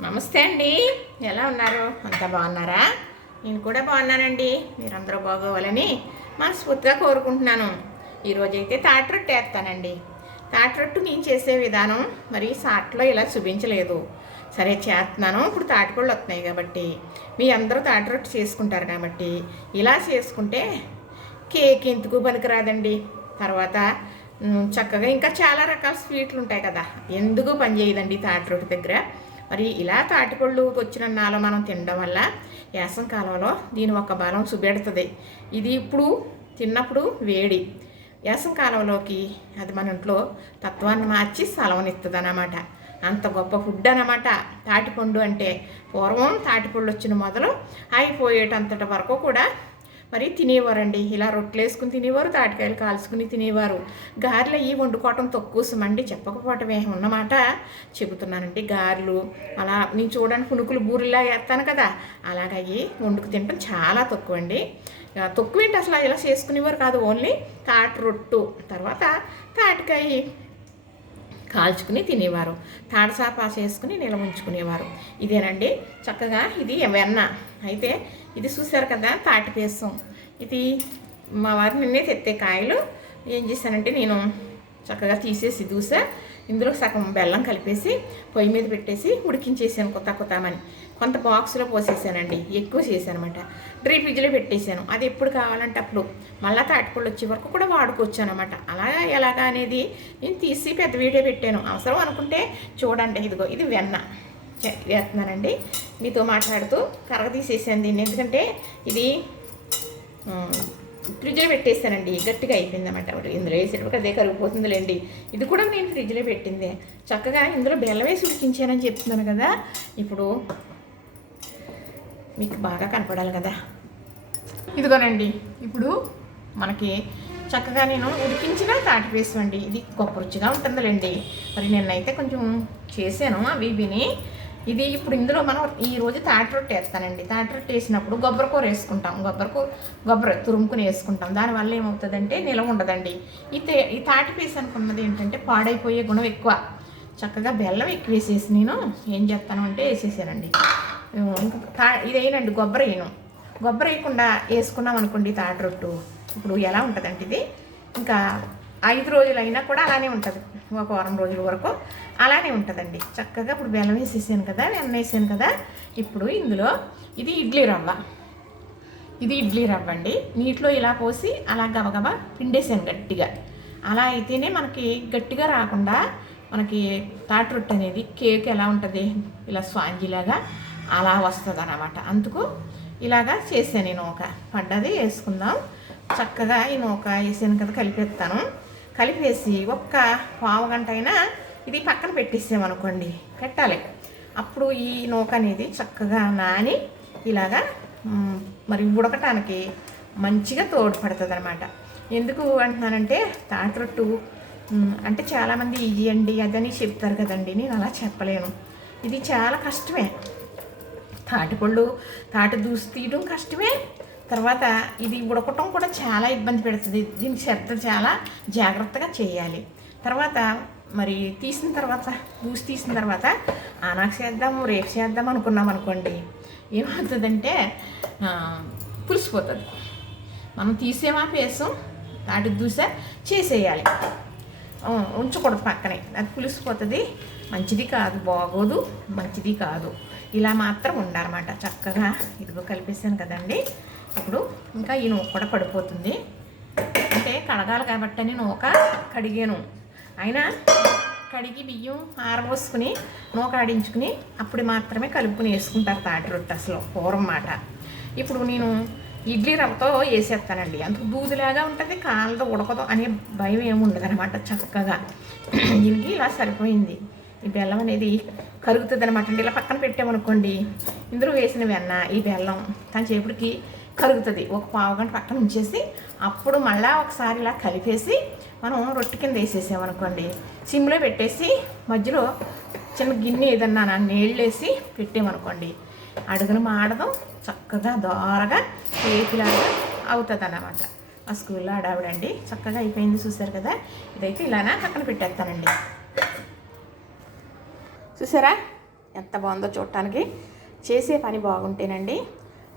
నమస్తే అండి. ఎలా ఉన్నారు? అంతా బాగున్నారా? నేను కూడా బాగున్నానండి. మీరందరూ బాగోవాలని మనస్ఫూర్తిగా కోరుకుంటున్నాను. ఈరోజైతే తాటి రొట్టె వేస్తానండి. తాటి రొట్టు నేను చేసే విధానం మరి సాట్లో ఇలా చూపించలేదు. సరే చేస్తున్నాను. ఇప్పుడు తాటిపళ్ళు వస్తున్నాయి కాబట్టి. మీ అందరూ తాటి రొట్టె చేసుకుంటారు కాబట్టి. ఇలా చేసుకుంటే కేక్ ఎందుకు పనికిరాదండి? తర్వాత చక్కగా ఇంకా చాలా రకాల స్వీట్లు ఉంటాయి కదా. ఎందుకు పనిచేయదండి తాటి రొట్టె దగ్గర? మరి ఇలా తాటిపళ్ళు వచ్చిన నాలో మనం తినడం వల్ల వేసం కాలంలో దీని ఒక బలం సుబెడుతుంది. ఇది ఇప్పుడు తిన్నప్పుడు వేడి. వేసం కాలంలోకి అది మన ఇంట్లో తత్వాన్ని మార్చి సెలవునిస్తుంది అన్నమాట అంత గొప్ప ఫుడ్ అనమాట తాటిపండు అంటే పూర్వం తాటిపళ్ళు వచ్చిన మొదలు అయిపోయేటంతటి వరకు కూడా మరి తినేవారండి. ఇలా రొట్టెలు వేసుకుని తినేవారు తాటికాయలు కాల్చుకుని తినేవారు. గారెలు అయ్యి వండుకోవటం తక్కువ సుమండి. చెప్పకపోవటమే ఉన్నమాట? చెబుతున్నానండి గారెలు. అలా నేను చూడండి పునుకులు బూరిలా వేస్తాను కదా అలాగయ్యి వండుకు తినటం చాలా తక్కువ అండి తక్కువ ఏంటి అసలు? ఇలా చేసుకునేవారు కాదు. ఓన్లీ తాటి రొట్టు తర్వాత తాటికాయ కాల్చుకుని తినేవారు. తాడసాపా చేసుకుని నిల్వ ఉంచుకునేవారు ఇదేనండి. చక్కగా ఇది వెన్న. అయితే ఇది చూసారు కదా తాటి పేసం. ఇది మా వారు నిన్నే తెత్తే కాయలు. ఏం చేశానంటే నేను చక్కగా తీసేసి దూసా. ఇందులో సగం బెల్లం కలిపేసి పొయ్యి మీద పెట్టేసి ఉడికించేసాను కొత్త కొత్తమని. కొంత బాక్స్లో పోసేసానండి. ఎక్కువ చేశానమాట. డ్రీ ఫ్రిడ్జ్లో పెట్టేశాను. అది ఎప్పుడు కావాలంటే అప్పుడు. మళ్ళీ తాటిపళ్ళు వచ్చే వరకు కూడా వాడుకోవచ్చు అనమాట అలా ఎలాగా అనేది నేను తీసి పెద్ద వీడియో పెట్టాను. అవసరం అనుకుంటే చూడండి. ఇదిగో ఇది వెన్న. వేస్తున్నానండి. మీతో మాట్లాడుతూ కరగ తీసేసాను దీన్ని. ఎందుకంటే ఇది ఫ్రిడ్జ్లో పెట్టేస్తానండి. గట్టిగా అయిపోయింది అన్నమాట ఇందులో వేసేటప్పుడు అదే కరిగిపోతుందిలేండి. ఇది కూడా నేను ఫ్రిడ్జ్లో పెట్టిందే. చక్కగా ఇందులో బెల్లం వేసి ఉడికించానని చెప్తున్నాను కదా. ఇప్పుడు మీకు బాగా కనపడాలి కదా. ఇదిగోనండి. ఇప్పుడు మనకి చక్కగా నేను ఉడికించిన తాటి వేసు అండి ఇది గొప్ప రుచిగా ఉంటుందిలేండి. మరి నిన్నైతే కొంచెం చేశాను అవి విని ఇది ఇప్పుడు ఇందులో మనం ఈరోజు తాటి రొట్టె వేస్తానండి. తాటి రొట్టె వేసినప్పుడు కూర వేసుకుంటాం. కొబ్బరి కూర కొబ్బరి తురుముకుని వేసుకుంటాం. దానివల్ల ఏమవుతుందంటే నిలవ ఉండదండి. ఈ తే ఈ తాటి పీస్ అనుకున్నది ఏంటంటే పాడైపోయే గుణం ఎక్కువ. చక్కగా బెల్లం ఎక్కువ వేసేసి నేను ఏం చేస్తాను అంటే వేసేసానండి. ఇంకా తా ఇదేనండి కొబ్బరి వేయను. కొబ్బరి వేయకుండా వేసుకున్నాం అనుకోండి తాటి రొట్టు. ఇప్పుడు ఎలా ఉంటుందంటే ఇది? ఇంకా ఐదు రోజులు అయినా కూడా అలానే ఉంటుంది. ఒక వారం రోజుల వరకు అలానే ఉంటుందండి. చక్కగా ఇప్పుడు బెల్లం వేసేసాను కదా వెన్న వేసాను కదా ఇప్పుడు ఇందులో ఇది ఇడ్లీ రవ్వ. ఇది ఇడ్లీ రవ్వ అండి. నీటిలో ఇలా పోసి అలా గబగబా పిండేసాను గట్టిగా. అలా అయితేనే మనకి గట్టిగా రాకుండా మనకి తాటి రొట్టె అనేది కేక్ ఎలా ఉంటుంది? ఇలా స్వాంజీలాగా అలా వస్తుంది అనమాట అందుకు ఇలాగా చేశాను ఈ నూక. పడ్డది వేసుకుందాం. చక్కగా ఈ నూక వేసాను కదా కలిపేస్తాను. కలిపేసి ఒక్క పావు గంట అయినా ఇది పక్కన పెట్టేసామనుకోండి పెట్టాలి. అప్పుడు ఈ నూక అనేది చక్కగా నాని ఇలాగా మరి ఉడకటానికి మంచిగా తోడ్పడుతుంది అనమాట ఎందుకు అంటున్నానంటే తాటి రొట్టు అంటే చాలామంది ఇది అండి అదని చెప్తారు కదండి. నేను అలా చెప్పలేను. ఇది చాలా కష్టమే. తాటిపళ్ళు తాటి దూసి తీయడం కష్టమే. తర్వాత ఇది ఉడకటం కూడా చాలా ఇబ్బంది పెడుతుంది. దీనికి శ్రద్ధ చాలా జాగ్రత్తగా చేయాలి. తర్వాత మరి తీసిన తర్వాత దూసి తీసిన తర్వాత ఆనాకు చేద్దాము రేపు చేద్దాం అనుకున్నాం అనుకోండి. ఏమవుతుందంటే పులిసిపోతుంది. మనం తీసేమా పేసం తాటి దూస చేసేయాలి. ఉంచకూడదు పక్కనే. అది పులిసిపోతుంది. మంచిది కాదు బాగోదు మంచిది కాదు. ఇలా మాత్రం ఉండాలన్నమాట. చక్కగా ఇదిగో కలిపేసాను కదండి. ఇప్పుడు ఇంకా ఈ నూక కూడా పడిపోతుంది. అంటే కడగాలి కాబట్టి అని నూక కడిగాను. అయినా కడిగి బియ్యం ఆరబోసుకుని నూక ఆడించుకుని అప్పుడు మాత్రమే కలుపుకుని వేసుకుంటారు తాటి రొట్టె అసలు పూర్వం మాట. ఇప్పుడు నేను ఇడ్లీ రవ్వతో వేసేస్తానండి. అంత బూజులాగా ఉంటుంది కాళ్ళతో ఉడకదు అనే భయం ఏమి ఉండదు అనమాట చక్కగా. దీనికి ఇలా సరిపోయింది. ఈ బెల్లం అనేది కరుగుతుంది అనమాట అండి. ఇలా పక్కన పెట్టామనుకోండి ఇందులో వేసిన వెన్న ఈ బెల్లం దాని చేపటికి కరుగుతుంది. ఒక పావు గంట పక్కన ఉంచేసి అప్పుడు మళ్ళీ ఒకసారి ఇలా కలిపేసి మనం రొట్టె కింద వేసేసామనుకోండి సిమ్లో పెట్టేసి మధ్యలో చిన్న గిన్నె ఏదన్నా నీళ్ళు వేసి పెట్టామనుకోండి. అడుగులు మాడదాం చక్కగా దోరగా కేకులాగా అవుతుంది అన్నమాట ఆ స్కూల్లో ఆడావిడండి. చక్కగా అయిపోయింది చూసారు కదా? ఇదైతే ఇలానా పక్కన పెట్టేస్తానండి. చూసారా? ఎంత బాగుందో చూడటానికి. చేసే పని బాగుంటేనండి.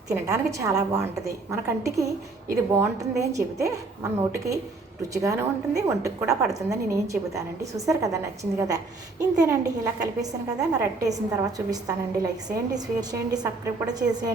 తినడానికి చాలా బాగుంటుంది. మన కంటికి ఇది బాగుంటుంది అని చెబితే మన నోటికి రుచిగానే ఉంటుంది ఒంటికి కూడా పడుతుందని నేను చెబుతానండి. చూసారు కదా నచ్చింది కదా. ఇంతేనండి ఇలా కలిపేసాను కదా. మరి అట్టేసిన తర్వాత చూపిస్తానండి. లైక్ చేయండి షేర్ చేయండి సబ్స్క్రైబ్ కూడా చేసేయండి.